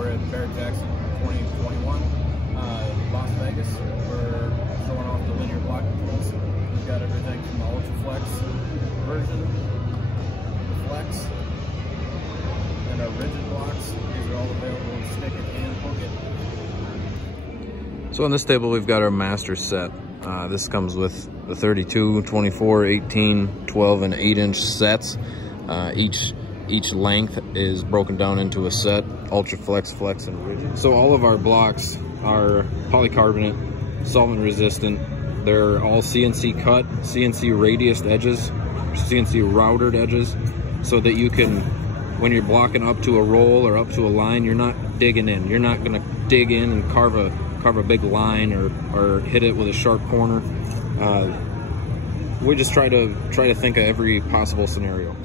We're at Barrett-Jackson 2021, Las Vegas. We're showing off the linear blocking tools. We've got everything from the Ultra Flex version, the Flex, and our rigid blocks. These are all available in stick it and hook it. So on this table we've got our master set. This comes with the 32, 24, 18, 12, and 8-inch sets. Each length is broken down into a set: Ultra Flex, Flex, and rigid. So all of our blocks are polycarbonate, solvent resistant. They're all CNC cut, CNC radiused edges, CNC routed edges, so that you can, when you're blocking up to a roll or up to a line, you're not digging in. You're not gonna dig in and carve a big line or hit it with a sharp corner. We just try to think of every possible scenario.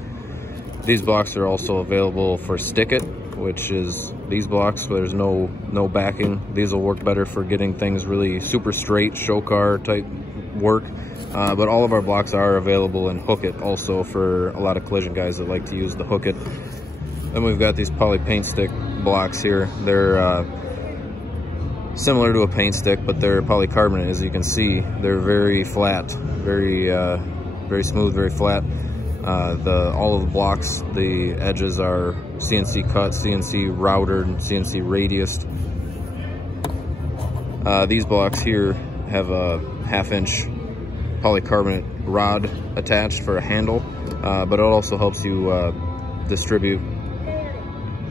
These blocks are also available for stick it, which is these blocks. There's no backing. These will work better for getting things really super straight, show car type work. But all of our blocks are available in hook it also for a lot of collision guys that like to use the hook it. Then we've got these poly paint stick blocks here. They're similar to a paint stick, but they're polycarbonate. As you can see, they're very flat, very smooth, very flat. All of the blocks, the edges are CNC cut, CNC routed, CNC radiused. These blocks here have a 1/2-inch polycarbonate rod attached for a handle, but it also helps you distribute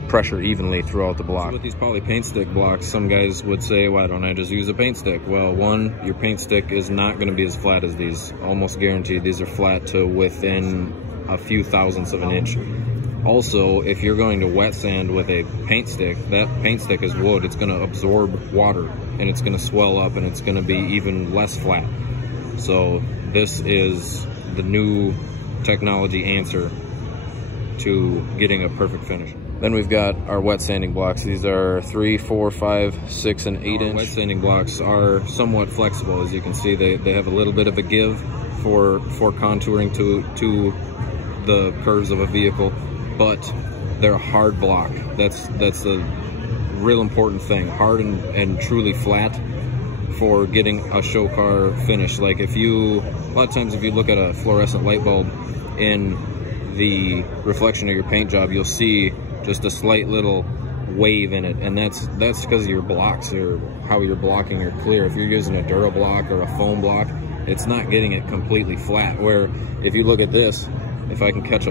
pressure evenly throughout the block. So with these poly paint stick blocks, some guys would say, why don't I just use a paint stick? Well, one, your paint stick is not going to be as flat as these. Almost guaranteed these are flat to within a few thousandths of an inch. Also, if you're going to wet sand with a paint stick, that paint stick is wood. It's going to absorb water and it's going to swell up and it's going to be even less flat. So this is the new technology answer to getting a perfect finish. Then we've got our wet sanding blocks. These are 3, 4, 5, 6, and 8-inch. Wet sanding blocks are somewhat flexible. As you can see, they have a little bit of a give for contouring to the curves of a vehicle, but they're a hard block. That's the real important thing. Hard and truly flat for getting a show car finish. Like a lot of times if you look at a fluorescent light bulb in the reflection of your paint job, you'll see just a slight little wave in it, and that's because your blocks or how you're blocking are clear. If you're using a Dura block or a foam block, it's not getting it completely flat. Where if you look at this, if I can catch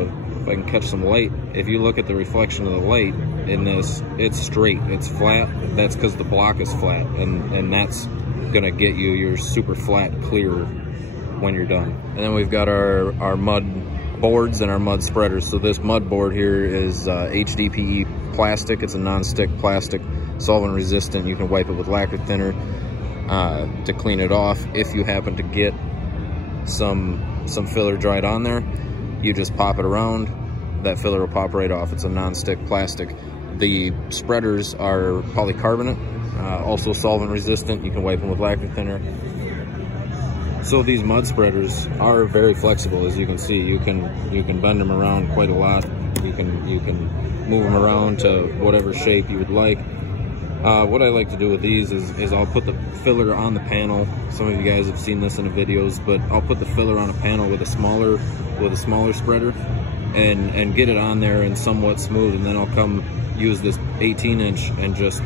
some light, if you look at the reflection of the light in this, it's straight, it's flat. That's because the block is flat, and that's gonna get you your super flat clear when you're done. And then we've got our mud boards and our mud spreaders. So this mud board here is HDPE plastic. It's a non-stick plastic, solvent resistant. You can wipe it with lacquer thinner to clean it off. If you happen to get some filler dried on there, you just pop it around, that filler will pop right off. It's a non-stick plastic. The spreaders are polycarbonate, also solvent resistant. You can wipe them with lacquer thinner. So these mud spreaders are very flexible. As you can see, you can bend them around quite a lot. You can move them around to whatever shape you would like. What I like to do with these is I'll put the filler on the panel. Some of you guys have seen this in the videos, but I'll put the filler on a panel with a smaller spreader and get it on there and somewhat smooth, and then I'll come use this 18-inch and just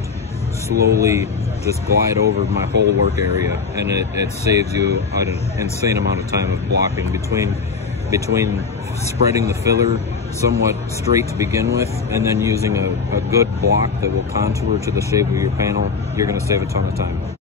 slowly just glide over my whole work area, and it saves you an insane amount of time of blocking between spreading the filler somewhat straight to begin with and then using a good block that will contour to the shape of your panel. You're going to save a ton of time.